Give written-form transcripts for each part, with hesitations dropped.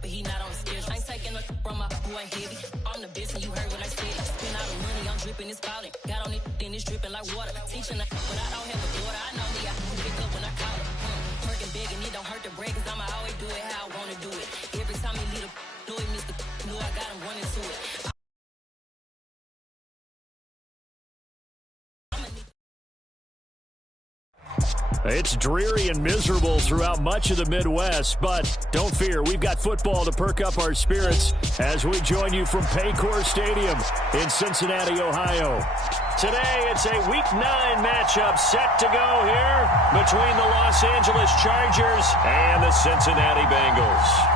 but he not on the schedule. I ain't taking no from my boy heavy. I'm the best and you heard what I said. Spend all the money, I'm dripping, it's spouting. Got on it, then it's dripping like water. Teaching her, but I don't have a daughter. I know me, I can pick up when I call it. Working big and it don't hurt to break, cause I'ma always do it how I wanna do it. Every time he lead a know he missed the know I got him running to it. It's dreary and miserable throughout much of the Midwest, but don't fear, we've got football to perk up our spirits as we join you from Paycor Stadium in Cincinnati, Ohio. Today, it's a Week 9 matchup set to go here between the Los Angeles Chargers and the Cincinnati Bengals.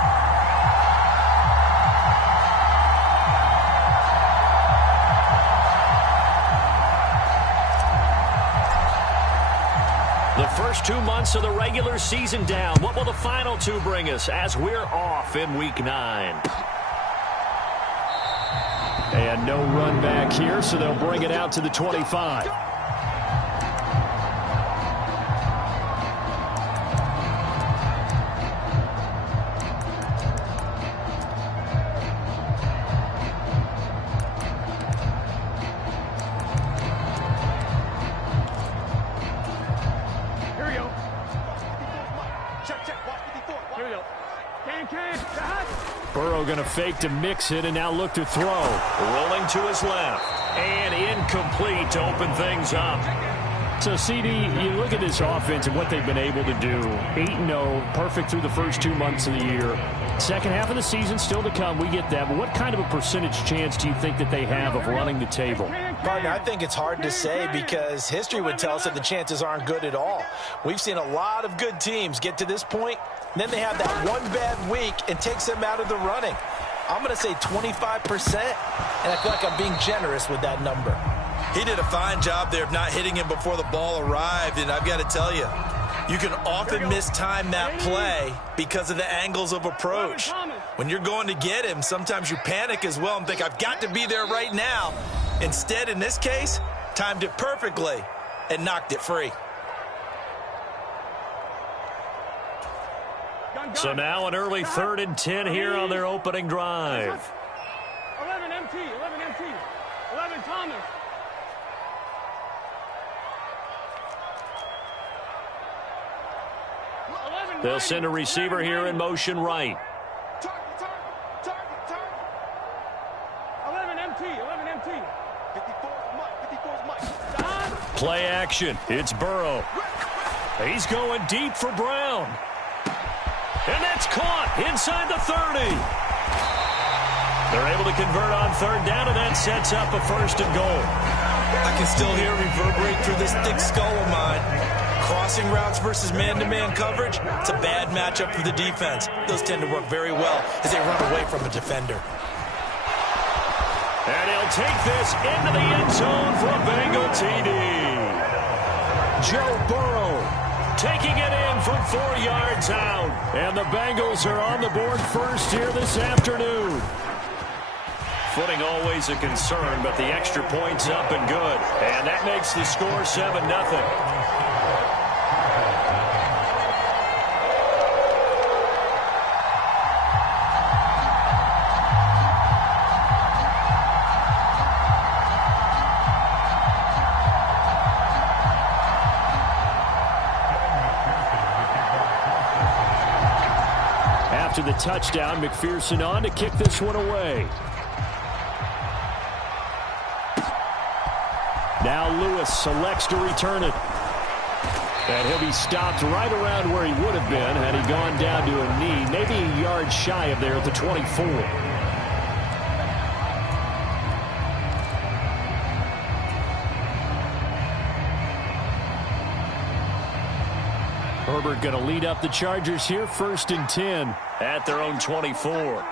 The first 2 months of the regular season down. What will the final 2 bring us as we're off in Week 9? And no run back here, so they'll bring it out to the 25. Burrow going to fake to mix it and now look to throw. Rolling to his left. And incomplete to open things up. So, CD, you look at this offense and what they've been able to do. 8-0, perfect through the first 2 months of the year. Second half of the season still to come. We get that. But what kind of a percentage chance do you think that they have of running the table? Partner, I think it's hard to say because history would tell us that the chances aren't good at all. We've seen a lot of good teams get to this point, and then they have that one bad week and takes them out of the running. I'm going to say 25%, and I feel like I'm being generous with that number. He did a fine job there of not hitting him before the ball arrived, and I've got to tell you, you can often mistime that play because of the angles of approach. When you're going to get him, sometimes you panic as well and think, I've got to be there right now. Instead, in this case, timed it perfectly and knocked it free. So now an early 3rd and 10 here on their opening drive. 11 MT, 11 Thomas. They'll send a receiver here in motion right. 11 MT. 54's Mike. Play action. It's Burrow. He's going deep for Brown. And that's caught inside the 30. They're able to convert on 3rd down, and that sets up a 1st and goal. I can still hear it reverberate through this thick skull of mine. Crossing routes versus man-to-man coverage, it's a bad matchup for the defense. Those tend to work very well as they run away from a defender. And he'll take this into the end zone for a Bengal TD. Joe Burrow taking it in from 4 yards out. And the Bengals are on the board first here this afternoon. Footing always a concern, but the extra point's up and good. And that makes the score 7-0. After the touchdown, McPherson on to kick this one away. Now Lewis selects to return it. And he'll be stopped right around where he would have been had he gone down to a knee, maybe a yard shy of there at the 24. Herbert going to lead up the Chargers here, 1st and 10 at their own 24.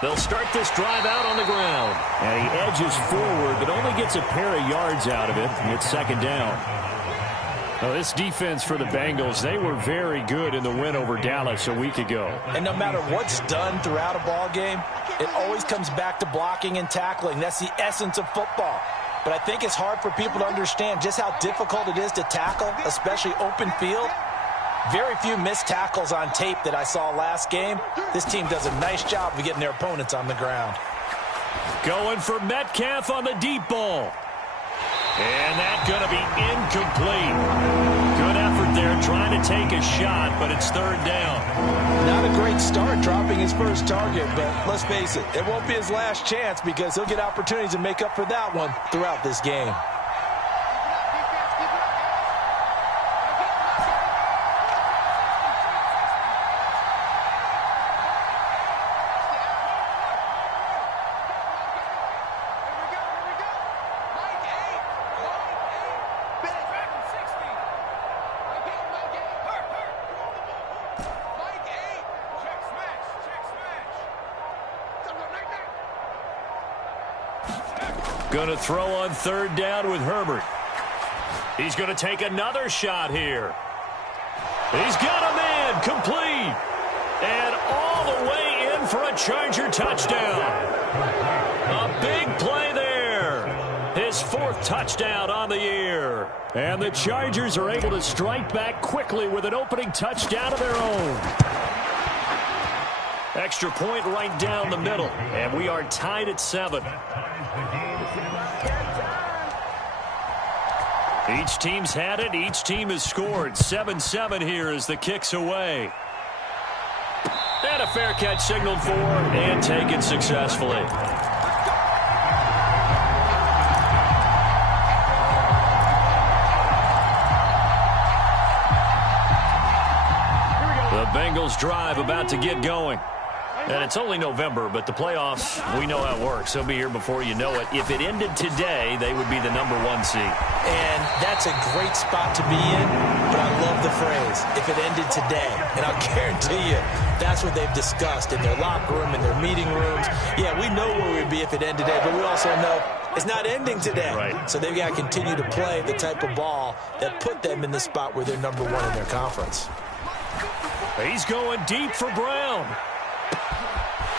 They'll start this drive out on the ground. And he edges forward, but only gets a pair of yards out of it. And it's 2nd down. Now, this defense for the Bengals, they were very good in the win over Dallas a week ago. And no matter what's done throughout a ball game, it always comes back to blocking and tackling. That's the essence of football. But I think it's hard for people to understand just how difficult it is to tackle, especially open field. Very few missed tackles on tape that I saw last game. This team does a nice job of getting their opponents on the ground. Going for Metcalf on the deep ball. And that's going to be incomplete. Good effort there trying to take a shot, but it's third down. Not a great start dropping his first target, but let's face it, it won't be his last chance because he'll get opportunities to make up for that one throughout this game. Going to throw on third down with Herbert. He's going to take another shot here. He's got a man complete. And all the way in for a Charger touchdown. A big play there. His fourth touchdown on the year. And the Chargers are able to strike back quickly with an opening touchdown of their own. Extra point right down the middle. And we are tied at 7. Each team's had it. Each team has scored. 7-7 here as the kick's away. And a fair catch signaled for and taken successfully. The Bengals drive about to get going. And it's only November, but the playoffs, we know how it works. They'll be here before you know it. If it ended today, they would be the #1 seed. And that's a great spot to be in, but I love the phrase, if it ended today. And I'll guarantee you, that's what they've discussed in their locker room, in their meeting rooms. Yeah, we know where we'd be if it ended today, but we also know it's not ending today. Right. So they've got to continue to play the type of ball that put them in the spot where they're #1 in their conference. He's going deep for Brown.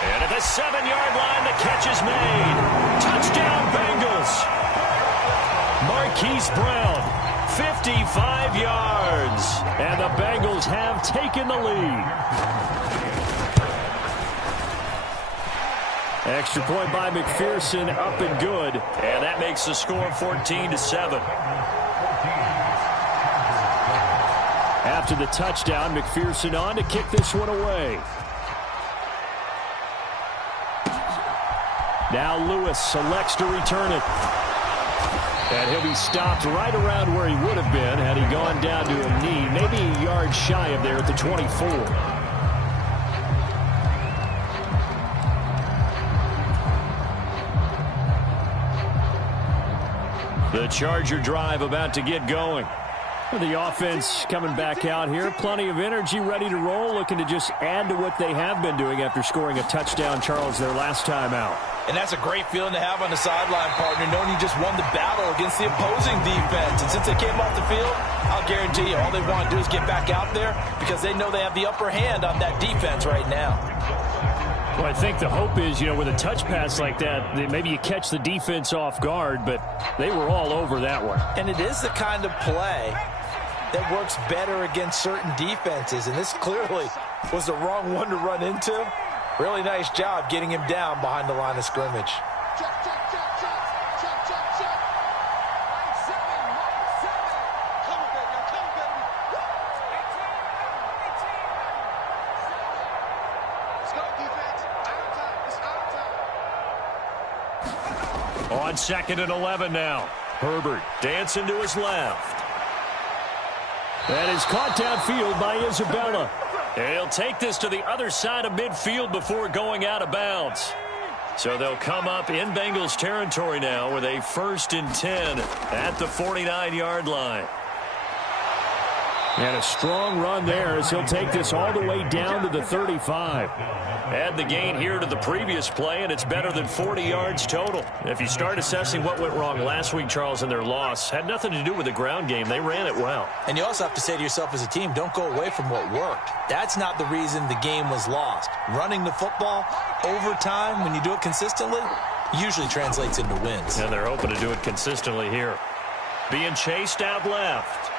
And at the 7-yard line, the catch is made. Touchdown, Bengals. Marquise Brown, 55 yards. And the Bengals have taken the lead. Extra point by McPherson, up and good. And that makes the score 14-7. After the touchdown, McPherson on to kick this one away. Now Lewis selects to return it. And he'll be stopped right around where he would have been had he gone down to a knee, maybe a yard shy of there at the 24. The Charger drive about to get going. The offense coming back out here. Plenty of energy, ready to roll, looking to just add to what they have been doing after scoring a touchdown, Charles, their last time out. And that's a great feeling to have on the sideline, partner, knowing you just won the battle against the opposing defense. And since they came off the field, I'll guarantee you all they want to do is get back out there because they know they have the upper hand on that defense right now. Well, I think the hope is, with a touch pass like that, maybe you catch the defense off guard, but they were all over that one. And it is the kind of play that works better against certain defenses, and this clearly was the wrong one to run into. Really nice job getting him down behind the line of scrimmage. On 2nd and 11 now. Herbert dancing to his left. That is caught downfield by Isabella. And he'll take this to the other side of midfield before going out of bounds. So they'll come up in Bengals territory now with a 1st and 10 at the 49-yard line. And a strong run there as he'll take this all the way down to the 35. Add the gain here to the previous play, and it's better than 40 yards total. If you start assessing what went wrong last week, Charles, in their loss, had nothing to do with the ground game. They ran it well. And you also have to say to yourself as a team, don't go away from what worked. That's not the reason the game was lost. Running the football over time, when you do it consistently, usually translates into wins. And they're hoping to do it consistently here. Being chased out left.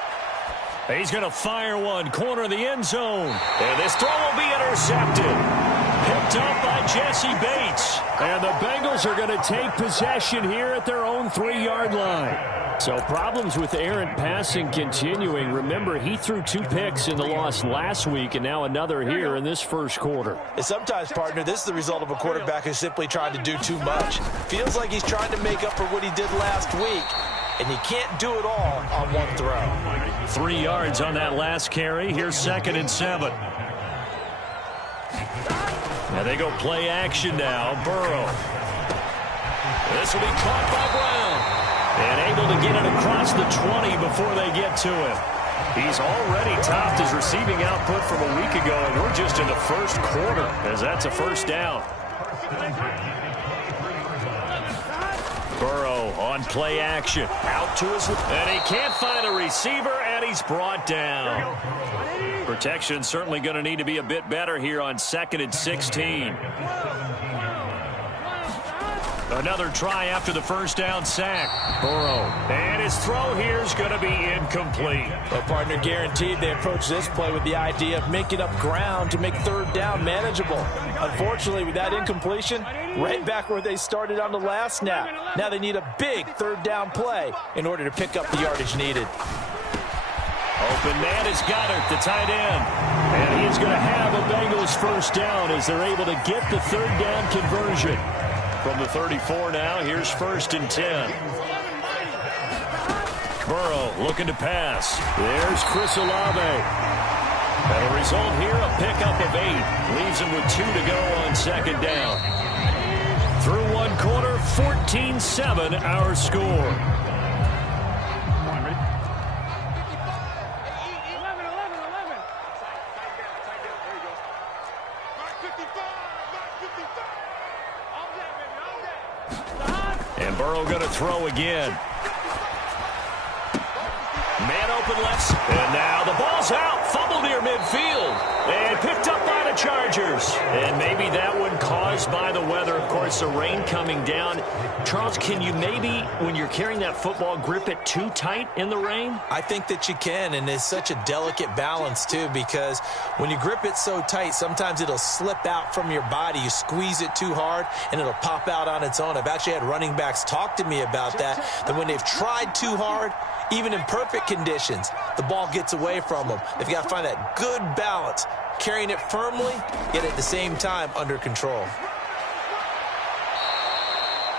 He's going to fire one, corner of the end zone. And this throw will be intercepted. Picked up by Jesse Bates. And the Bengals are going to take possession here at their own 3-yard line. So problems with errant passing continuing. Remember, he threw 2 picks in the loss last week and now another here in this first quarter. And sometimes, partner, this is the result of a quarterback who's simply trying to do too much. Feels like he's trying to make up for what he did last week. And you can't do it all on one throw. 3 yards on that last carry. Here's 2nd and 7. Now they go play action now. Burrow. This will be caught by Brown. And able to get it across the 20 before they get to him. He's already topped his receiving output from a week ago, and we're just in the first quarter as that's a first down. Burrow on play action. Out to his left. And he can't find a receiver, and he's brought down. Protection certainly going to need to be a bit better here on 2nd and 16. Another try after the first down sack. Burrow. And his throw here is going to be incomplete. Well, partner, guaranteed they approach this play with the idea of making up ground to make 3rd down manageable. Unfortunately, with that incompletion, right back where they started on the last snap. Now they need a big 3rd down play in order to pick up the yardage needed. Open man is Goddard, the tight end. And he is going to have a Bengals first down as they're able to get the 3rd down conversion. From the 34 now, here's 1st and 10. Burrow looking to pass. There's Chris Olave. And a result here, a pickup of 8. Leaves him with 2 to go on 2nd down. Through 1 quarter, 14-7 our score. And Burrow going to throw again. Man open left. And now the ball's out. Fumbled near midfield. And picked up by the Chargers. And maybe that one caused by the weather. Of course, the rain coming down. Charles, can you maybe, when you're carrying that football, grip it too tight in the rain? I think that you can, and it's such a delicate balance, too, because when you grip it so tight, sometimes it'll slip out from your body. You squeeze it too hard, and it'll pop out on its own. I've actually had running backs talk to me about that when they've tried too hard, even in perfect conditions, the ball gets away from them. They've got to find that good balance, carrying it firmly, yet at the same time under control.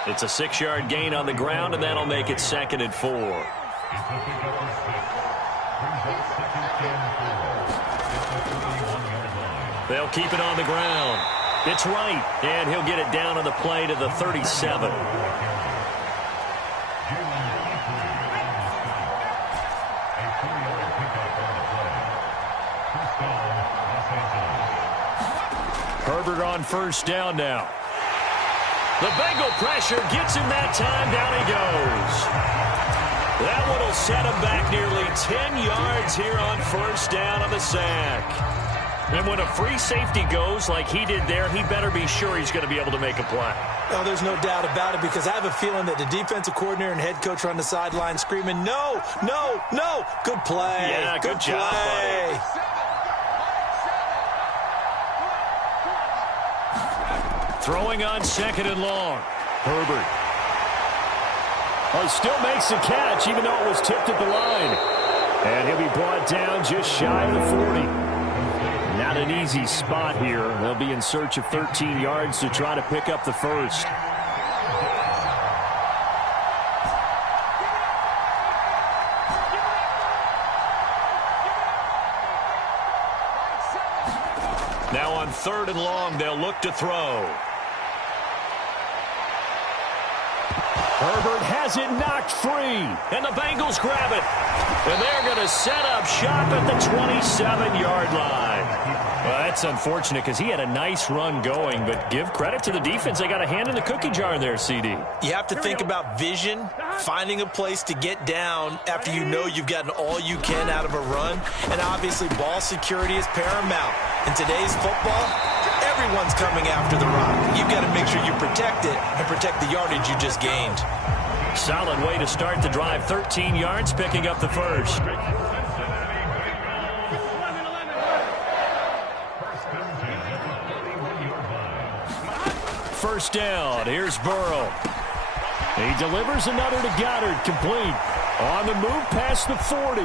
It's a 6-yard gain on the ground, and that'll make it 2nd and 4. They'll keep it on the ground. It's right, and he'll get it down on the play to the 37. Herbert on first down now. The Bengal pressure gets him that time. Down he goes. That one will set him back nearly 10 yards here on first down on the sack. And when a free safety goes like he did there, he better be sure he's going to be able to make a play. Oh, there's no doubt about it, because I have a feeling that the defensive coordinator and head coach are on the sideline screaming, no, no, no. Good play. Yeah, good job, buddy. Throwing on 2nd and long. Herbert. Oh, still makes the catch, even though it was tipped at the line. And he'll be brought down just shy of the 40. Not an easy spot here. They'll be in search of 13 yards to try to pick up the first. Now on 3rd and long, they'll look to throw. Herbert has it knocked free, and the Bengals grab it. And they're going to set up shop at the 27-yard line. Well, that's unfortunate because he had a nice run going, but give credit to the defense. They got a hand in the cookie jar there, CD. You have to think about vision, finding a place to get down after you know you've gotten all you can out of a run. And obviously, ball security is paramount. In today's football, everyone's coming after the rock. You've got to make sure you protect it and protect the yardage you just gained. Solid way to start the drive. 13 yards, picking up the first. first down. Here's Burrow. He delivers another to Goddard, complete. On the move past the 40.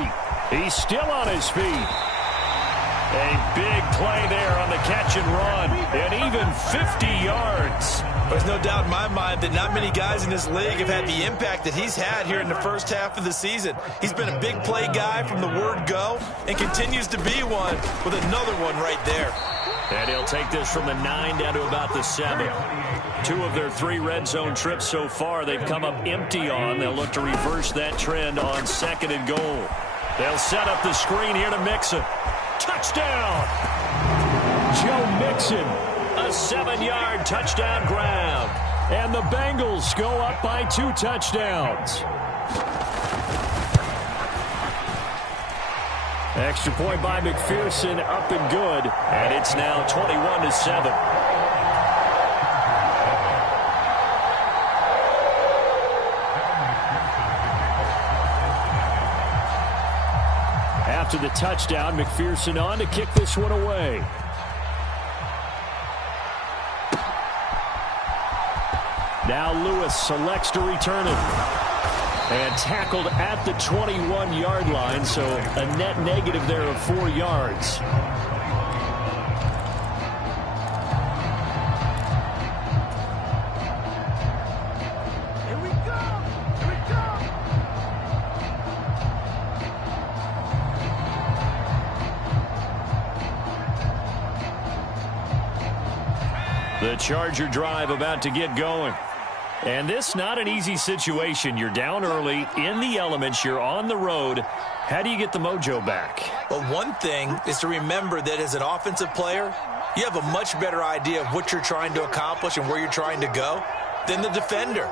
He's still on his feet. A big play there on the catch and run, and even 50 yards. There's no doubt in my mind that not many guys in this league have had the impact that he's had here in the first half of the season. He's been a big play guy from the word go and continues to be one with another one right there. And he'll take this from the 9 down to about the 7. 2 of their 3 red zone trips so far they've come up empty on. They'll look to reverse that trend on 2nd and goal. They'll set up the screen here to Mixon. Touchdown! Joe Mixon, a 7-yard touchdown grab. And the Bengals go up by 2 touchdowns. Extra point by McPherson, up and good. And it's now 21-7. After the touchdown, McPherson on to kick this one away. Now Lewis selects to return it. And tackled at the 21-yard line, so a net negative there of 4 yards. Here we go! Here we go! The Charger drive about to get going. And this not an easy situation. You're down early, in the elements, you're on the road. How do you get the mojo back? Well, one thing is to remember that as an offensive player, you have a much better idea of what you're trying to accomplish and where you're trying to go than the defender.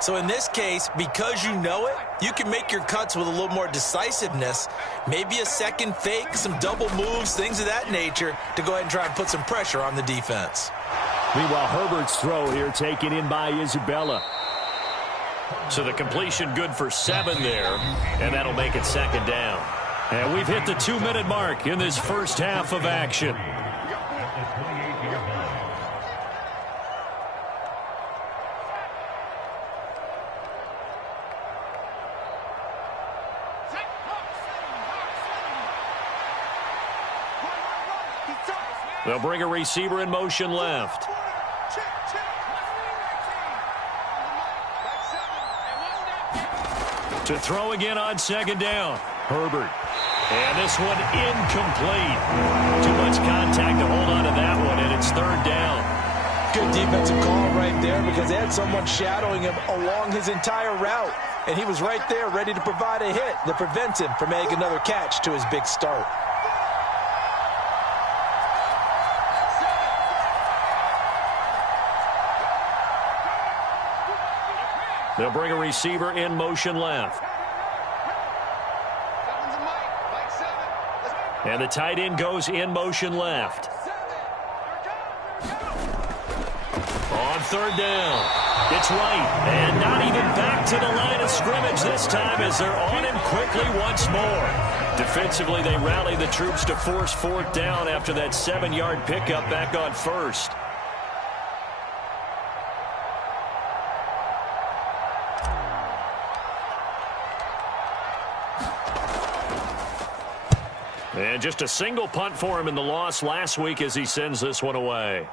So in this case, because you know it, you can make your cuts with a little more decisiveness, maybe a second fake, some double moves, things of that nature, to go ahead and try and put some pressure on the defense. Meanwhile, Herbert's throw here taken in by Isabella. So the completion good for 7 there, and that'll make it 2nd down. And we've hit the 2-minute mark in this first half of action. They'll bring a receiver in motion left. To throw again on 2nd down. Herbert. And this one incomplete. Too much contact to hold on to that one, and it's 3rd down. Good defensive call right there because they had someone shadowing him along his entire route. And he was right there ready to provide a hit that prevents him from making another catch to his big start. They'll bring a receiver in motion left. And the tight end goes in motion left. On 3rd down. It's right. And not even back to the line of scrimmage this time as they're on him quickly once more. Defensively, they rally the troops to force 4th down after that 7-yard pickup back on 1st. And just a single punt for him in the loss last week as he sends this one away.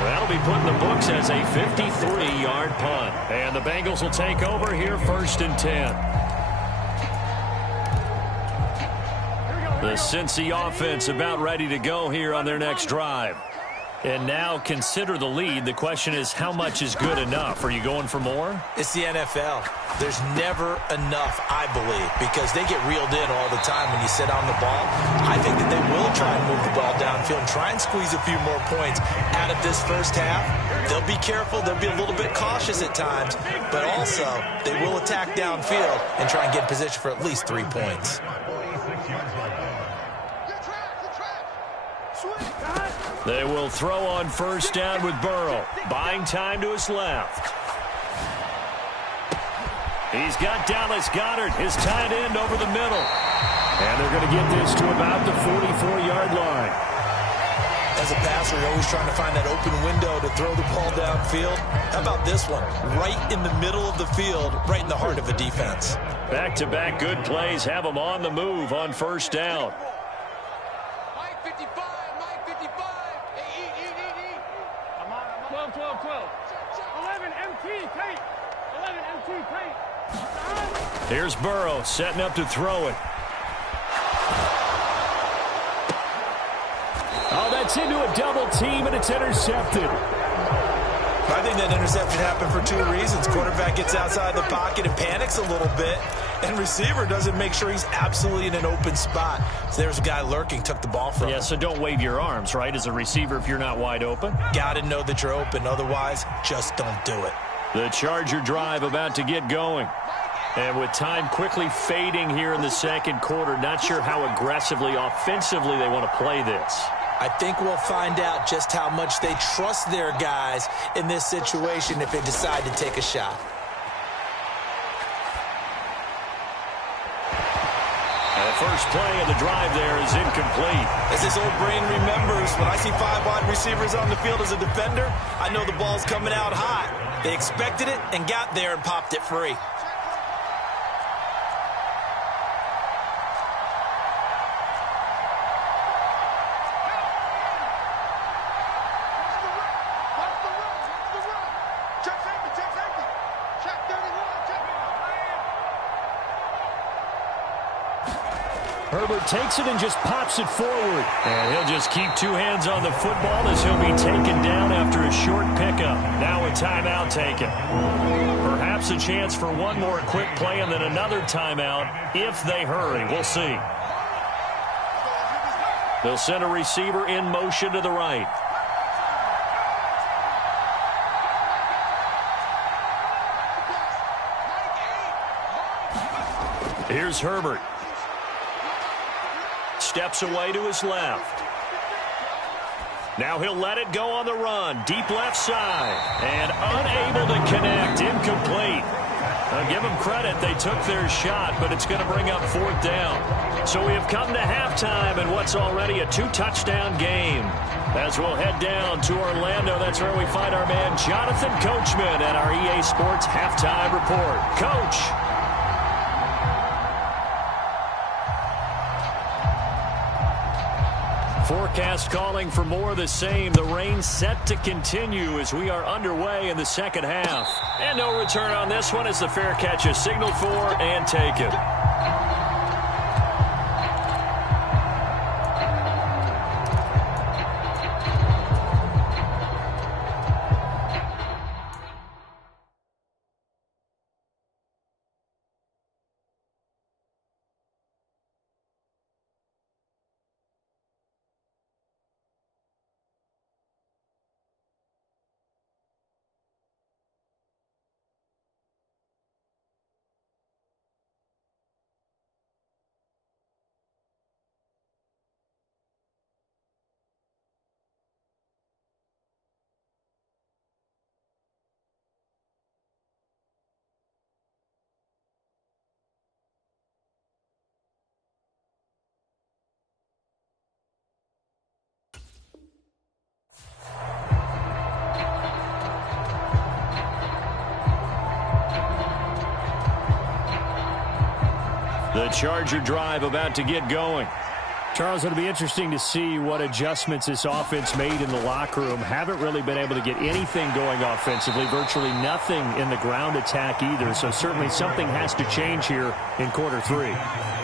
That'll be put in the books as a 53-yard punt. And the Bengals will take over here 1st and 10. The Cincy offense about ready to go here on their next drive. And now consider the lead. The question is, how much is good enough? Are you going for more? It's the NFL. There's never enough, I believe, because they get reeled in all the time when you sit on the ball. I think that they will try and move the ball downfield and try and squeeze a few more points out of this first half. They'll be careful. They'll be a little bit cautious at times, but also they will attack downfield and try and get in position for at least 3 points. They will throw on 1st down with Burrow. Buying time to his left. He's got Dallas Goedert, his tight end, over the middle. And they're going to get this to about the 44-yard line. As a passer, you're always trying to find that open window to throw the ball downfield. How about this one? Right in the middle of the field, right in the heart of a defense. Back-to-back good plays have them on the move on first down. Mike 55, Mike 55. Hey, Come on. 12. 11 MT, tight. 11 MT, tight. Here's Burrow setting up to throw it. Oh, that's into a double team, and it's intercepted. I think that interception happened for two reasons. Quarterback gets outside the pocket and panics a little bit, and receiver doesn't make sure he's absolutely in an open spot. So there's a guy lurking, took the ball from him. Yeah, so don't wave your arms, right, as a receiver if you're not wide open. Got to know that you're open. Otherwise, just don't do it. The Charger drive about to get going. And with time quickly fading here in the second quarter, not sure how aggressively, offensively they want to play this. I think we'll find out just how much they trust their guys in this situation if they decide to take a shot. And the first play of the drive there is incomplete. As his old brain remembers, when I see 5 wide receivers on the field as a defender, I know the ball's coming out hot. They expected it and got there and popped it free. Herbert takes it and just pops it forward. And he'll just keep two hands on the football as he'll be taken down after a short pickup. Now a timeout taken. Perhaps a chance for one more quick play and then another timeout if they hurry. We'll see. They'll send a receiver in motion to the right. Here's Herbert. Steps away to his left. Now he'll let it go on the run. Deep left side. And unable to connect. Incomplete. I'll give them credit. They took their shot, but it's going to bring up fourth down. So we have come to halftime in what's already a 2-touchdown game. As we'll head down to Orlando, that's where we find our man Jonathan Coachman at our EA Sports Halftime Report. Coach. Forecast calling for more of the same. The rain set to continue as we are underway in the second half. And no return on this one as the fair catch is signaled for and taken. The Charger drive about to get going. Charles, it'll be interesting to see what adjustments this offense made in the locker room. Haven't really been able to get anything going offensively, virtually nothing in the ground attack either. So certainly something has to change here in quarter three.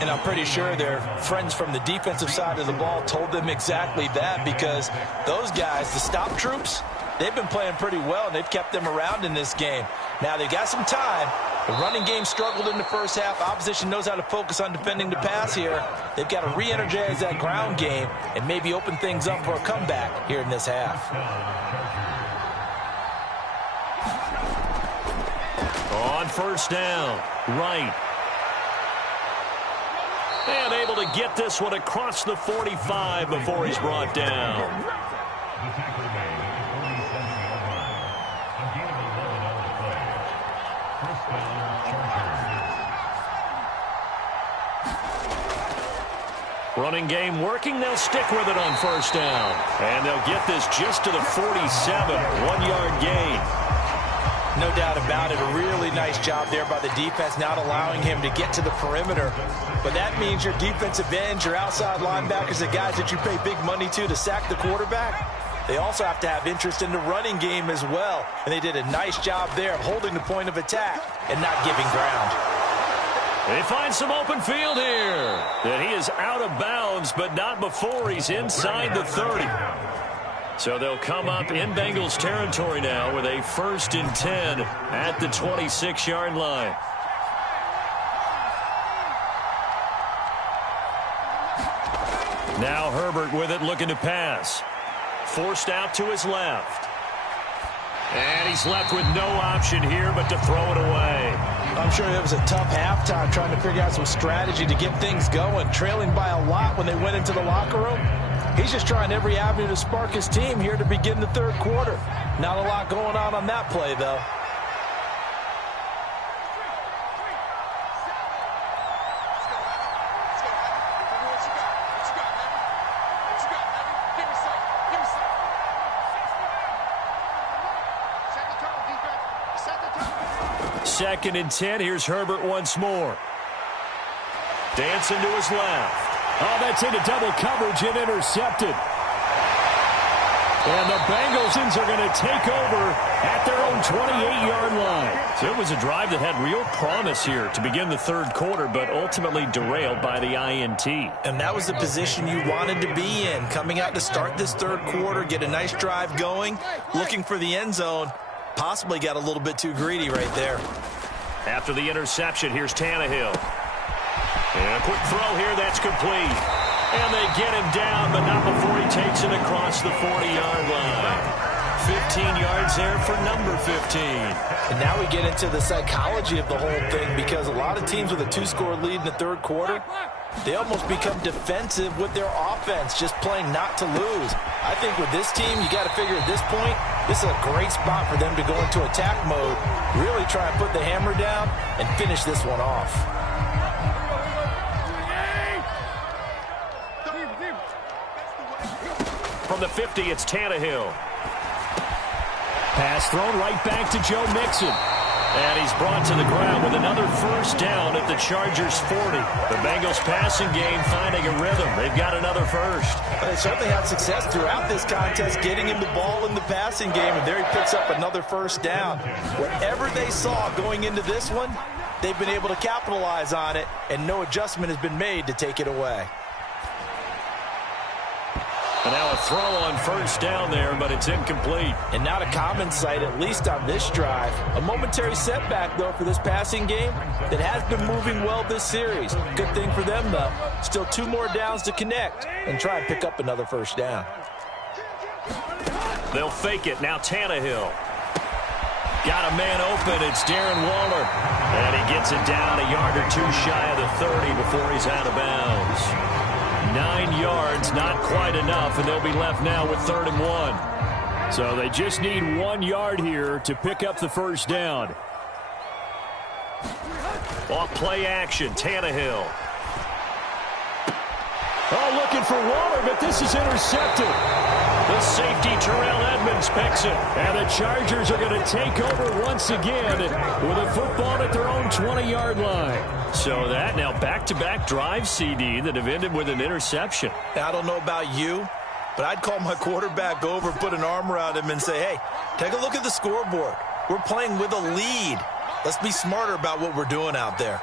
And I'm pretty sure their friends from the defensive side of the ball told them exactly that, because those guys, the stop troops, they've been playing pretty well, and they've kept them around in this game. Now they've got some time. The running game struggled in the first half. Opposition knows how to focus on defending the pass here. They've got to re-energize that ground game and maybe open things up for a comeback here in this half. On first down, right. And able to get this one across the 45 before he's brought down. Running game working. They'll stick with it on first down. And they'll get this just to the 47. 1-yard gain. No doubt about it. A really nice job there by the defense, not allowing him to get to the perimeter. But that means your defensive ends, your outside linebackers, the guys that you pay big money to sack the quarterback, they also have to have interest in the running game as well. And they did a nice job there of holding the point of attack and not giving ground. They find some open field here. And he is out of bounds, but not before he's inside the 30. So they'll come up in Bengals territory now with a 1st and 10 at the 26-yard line. Now Herbert with it, looking to pass. Forced out to his left. And he's left with no option here but to throw it away. I'm sure it was a tough halftime trying to figure out some strategy to get things going. Trailing by a lot when they went into the locker room. He's just trying every avenue to spark his team here to begin the third quarter. Not a lot going on that play, though. Second and 10. Here's Herbert once more. Dancing to his left. Oh, that's into double coverage and intercepted. And the Bengals are going to take over at their own 28-yard line. So it was a drive that had real promise here to begin the third quarter, but ultimately derailed by the INT. And that was the position you wanted to be in. Coming out to start this third quarter, get a nice drive going, looking for the end zone. Possibly got a little bit too greedy right there. After the interception, here's Tannehill. And a quick throw here, that's complete. And they get him down, but not before he takes it across the 40-yard line. 15 yards there for number 15. And now we get into the psychology of the whole thing, because a lot of teams with a 2-score lead in the third quarter, they almost become defensive with their offense, just playing not to lose. I think with this team, you got to figure at this point, this is a great spot for them to go into attack mode, really try and put the hammer down and finish this one off. From the 50, it's Tannehill. Pass thrown right back to Joe Mixon. And he's brought to the ground with another first down at the Chargers' 40. The Bengals passing game finding a rhythm. They've got another first. They certainly had success throughout this contest getting him the ball in the passing game, and there he picks up another first down. Whatever they saw going into this one, they've been able to capitalize on it, and no adjustment has been made to take it away. And now a throw on first down there, but it's incomplete. And not a common sight, at least on this drive. A momentary setback, though, for this passing game that has been moving well this series. Good thing for them, though. Still 2 more downs to connect and try and pick up another first down. They'll fake it. Now Tannehill. Got a man open. It's Darren Waller. And he gets it down a yard or 2 shy of the 30 before he's out of bounds. 9 yards, not quite enough, and they'll be left now with 3rd and 1. So they just need 1 yard here to pick up the first down. Off play action, Tannehill. Oh, looking for Waller, but this is intercepted. The safety, Terrell Edmonds, picks it. And the Chargers are going to take over once again with a football at their own 20-yard line. So that now back-to-back drive, CD, that have ended with an interception. Now, I don't know about you, but I'd call my quarterback over, put an arm around him, and say, hey, take a look at the scoreboard. We're playing with a lead. Let's be smarter about what we're doing out there.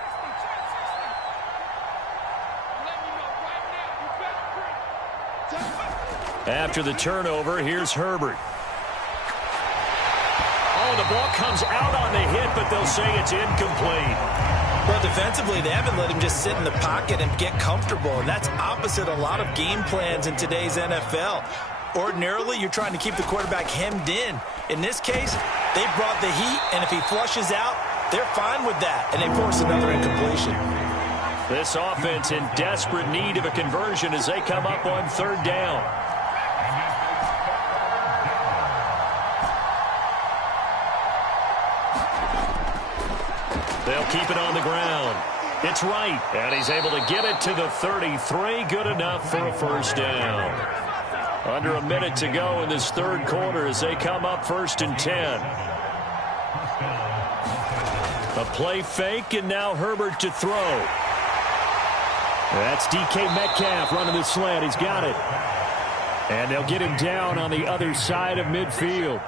After the turnover, here's Herbert. Oh, the ball comes out on the hit, but they'll say it's incomplete. Well, defensively, they haven't let him just sit in the pocket and get comfortable, and that's opposite a lot of game plans in today's NFL. Ordinarily, you're trying to keep the quarterback hemmed in. In this case, they brought the heat, and if he flushes out, they're fine with that, and they force another incompletion. This offense in desperate need of a conversion as they come up on 3rd down. They'll keep it on the ground. It's right, and he's able to get it to the 33. Good enough for a first down. Under a minute to go in this third quarter as they come up 1st and 10. A play fake, and now Herbert to throw. That's DK Metcalf running the slant. He's got it. And they'll get him down on the other side of midfield.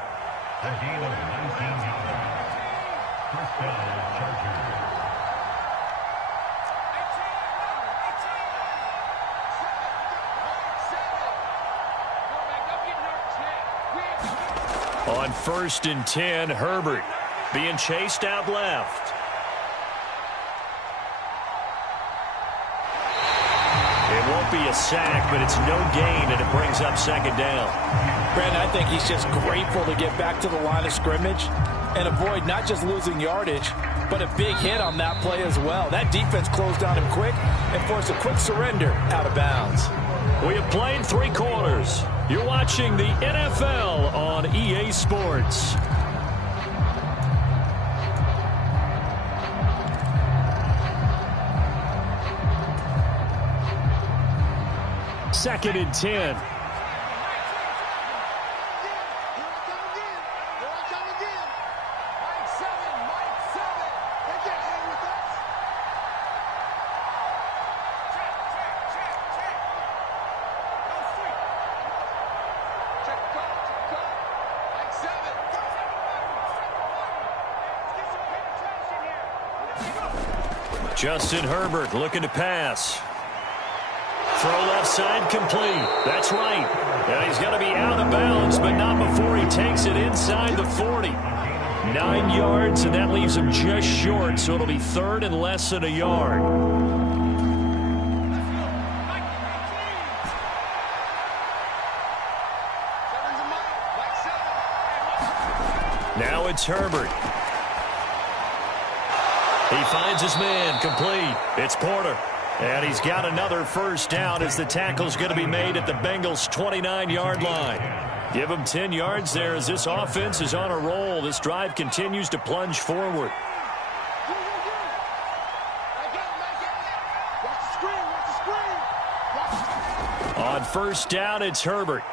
On 1st and 10, Herbert being chased out left. It won't be a sack, but it's no gain, and it brings up 2nd down. Brandon, I think he's just grateful to get back to the line of scrimmage and avoid not just losing yardage, but a big hit on that play as well. That defense closed on him quick and forced a quick surrender out of bounds. We have played 3 quarters. You're watching the NFL on EA Sports. Second and 10. Justin Herbert looking to pass. Throw left side complete. That's right. And he's going to be out of bounds, but not before he takes it inside the 40. 9 yards, and that leaves him just short, so it'll be 3rd and less than a yard. Now it's Herbert. He finds his man, complete. It's Porter. And he's got another first down as the tackle's going to be made at the Bengals' 29-yard line. Give him 10 yards there as this offense is on a roll. This drive continues to plunge forward. On 1st down, it's Herbert.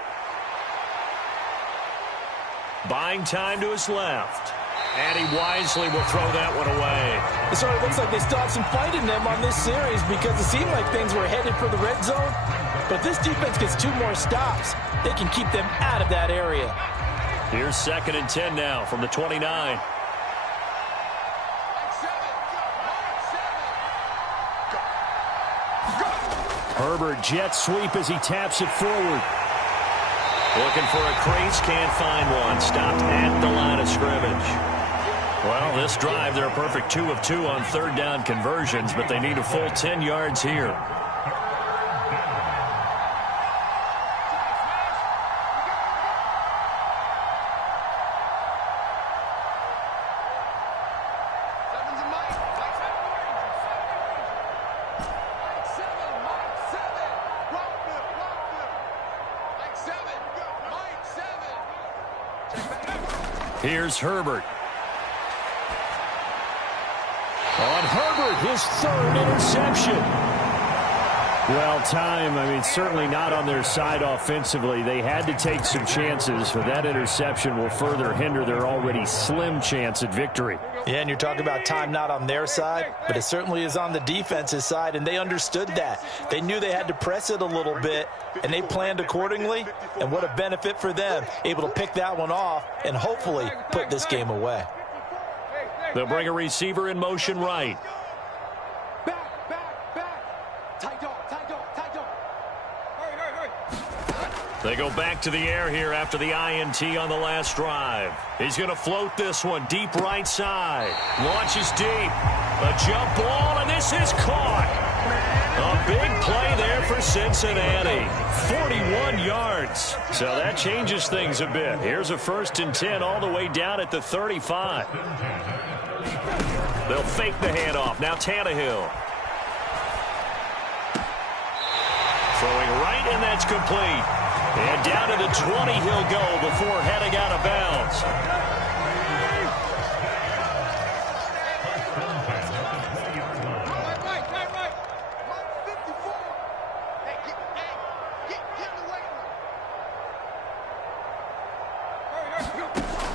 Buying time to his left. And he wisely will throw that one away. So it looks like they still have some fight in them on this series because it seemed like things were headed for the red zone. But if this defense gets 2 more stops, they can keep them out of that area. Here's 2nd and 10 now from the 29. Herbert jet sweep as he taps it forward. Looking for a crease, can't find one. Stopped at the line of scrimmage. Well, this drive, they're a perfect 2 of 2 on 3rd down conversions, but they need a full 10 yards here. Here's Herbert. On Herbert, his 3rd interception. Well, time, certainly not on their side offensively. They had to take some chances, but that interception will further hinder their already slim chance at victory. Yeah, and you're talking about time not on their side, but it certainly is on the defense's side, and they understood that. They knew they had to press it a little bit, and they planned accordingly, and what a benefit for them, able to pick that one off and hopefully put this game away. They'll bring a receiver in motion right. They go back to the air here after the INT on the last drive. He's going to float this one deep right side. Launches deep. A jump ball, and this is caught. A big play there for Cincinnati. 41 yards. So that changes things a bit. Here's a 1st and 10 all the way down at the 35. They'll fake the handoff. Now Tannehill. Throwing right, and that's complete. And down to the 20 he'll go before heading out of bounds.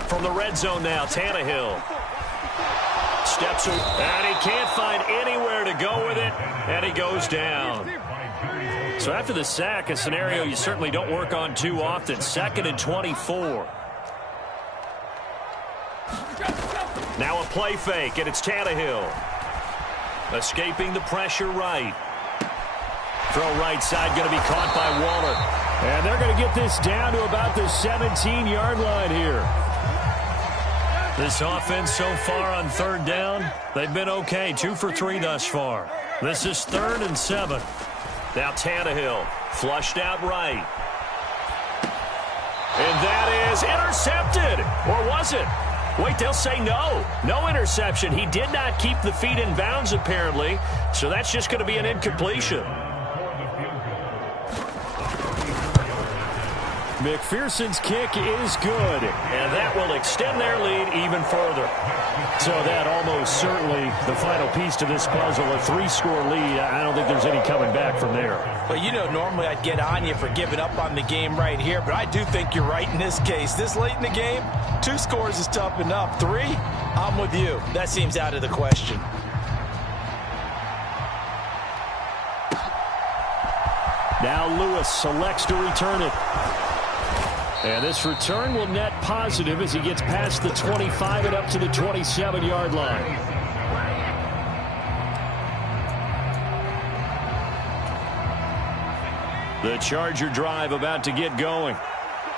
From the red zone now, Tannehill. Steps away, and he can't find anywhere to go with it, and he goes down. So after the sack, a scenario you certainly don't work on too often. 2nd and 24. Now a play fake, and it's Tannehill. Escaping the pressure right. Throw right side going to be caught by Waller. And they're going to get this down to about the 17-yard line here. This offense so far on 3rd down, they've been okay. 2 for 3 thus far. This is 3rd and 7. Now Tannehill, flushed out right. And that is intercepted. Or was it? Wait, they'll say no. No interception. He did not keep the feet in bounds, apparently. So that's just going to be an incompletion. McPherson's kick is good, and that will extend their lead even further. So that almost certainly the final piece to this puzzle, a 3-score lead. I don't think there's any coming back from there. Well, you know, normally I'd get on you for giving up on the game right here, but I do think you're right in this case. This late in the game, 2 scores is tough enough. 3, I'm with you. That seems out of the question. Now Lewis selects to return it. And this return will net positive as he gets past the 25 and up to the 27-yard line. The Charger drive about to get going.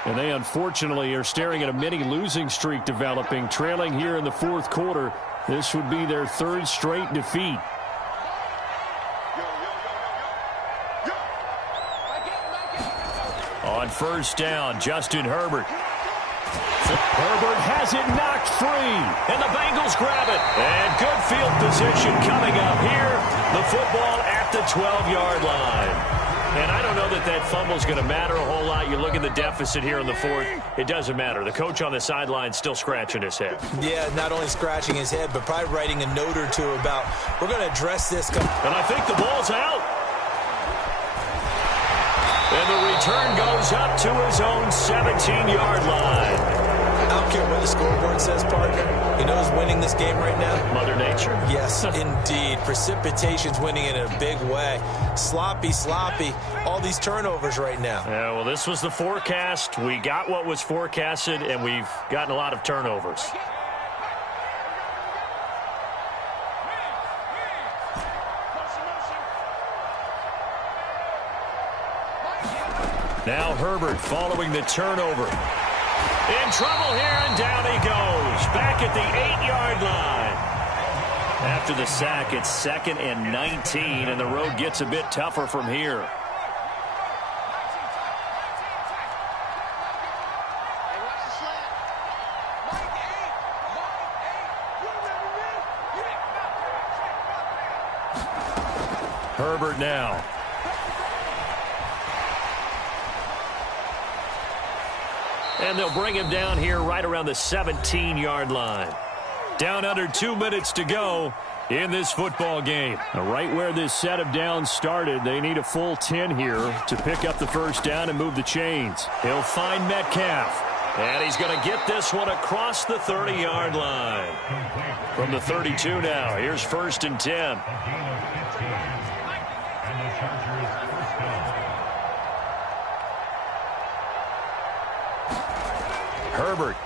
And they unfortunately are staring at a mini losing streak developing, trailing here in the 4th quarter. This would be their 3rd straight defeat. On 1st down, Justin Herbert. Herbert has it knocked free, and the Bengals grab it. And good field position coming up here. The football at the 12-yard line. And I don't know that that fumble is going to matter a whole lot. You look at the deficit here in the 4th. It doesn't matter. The coach on the sideline still scratching his head. Yeah, not only scratching his head, but probably writing a note or two about, we're going to address this. And I think the ball's out. And the return goes up to his own 17-yard line. I don't care what the scoreboard says, partner. You know who's winning this game right now? Mother Nature. Yes, indeed. Precipitation's winning it in a big way. Sloppy. All these turnovers right now. Yeah, well, this was the forecast. We got what was forecasted, and we've gotten a lot of turnovers. Now Herbert following the turnover. In trouble here, and down he goes. Back at the 8-yard line. After the sack, it's 2nd and 19, and the road gets a bit tougher from here. Herbert now. And they'll bring him down here right around the 17-yard line. Down under 2 minutes to go in this football game. Right where this set of downs started, they need a full 10 here to pick up the 1st down and move the chains. He'll find Metcalf. And he's going to get this one across the 30-yard line. From the 32 now, here's 1st and 10. Herbert.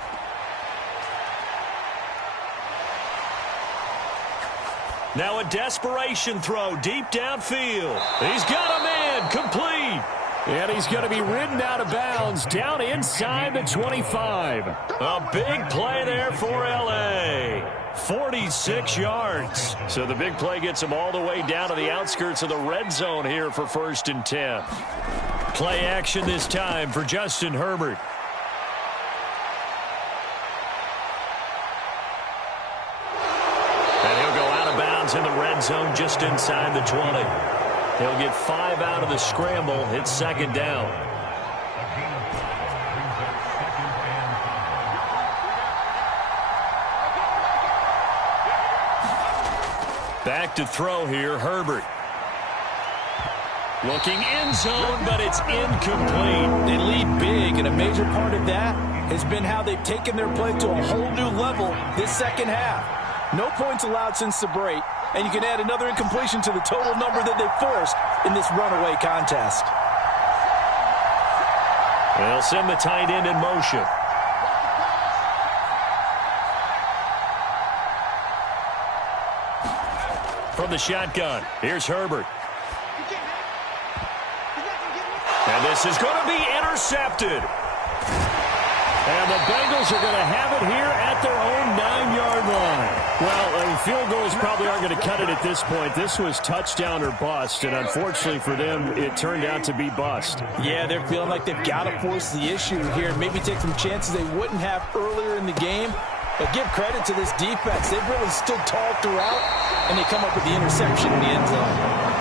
Now a desperation throw deep downfield. He's got a man complete. And he's going to be ridden out of bounds down inside the 25. A big play there for L.A. 46 yards. So the big play gets him all the way down to the outskirts of the red zone here for 1st and 10. Play action this time for Justin Herbert. In the red zone just inside the 20. He'll get 5 out of the scramble. It's 2nd down. Back to throw here, Herbert. Looking end zone, but it's incomplete. They lead big, and a major part of that has been how they've taken their play to a whole new level this second half. No points allowed since the break, and you can add another incompletion to the total number that they forced in this runaway contest. They'll send the tight end in motion. From the shotgun, here's Herbert. And this is going to be intercepted. And the Bengals are going to have it here at their own 9-yard line. Well, field goals probably aren't going to cut it at this point. This was touchdown or bust, and unfortunately for them, it turned out to be bust. Yeah, they're feeling like they've got to force the issue here and maybe take some chances they wouldn't have earlier in the game. But give credit to this defense. They've really stood tall throughout, and they come up with the interception in the end zone.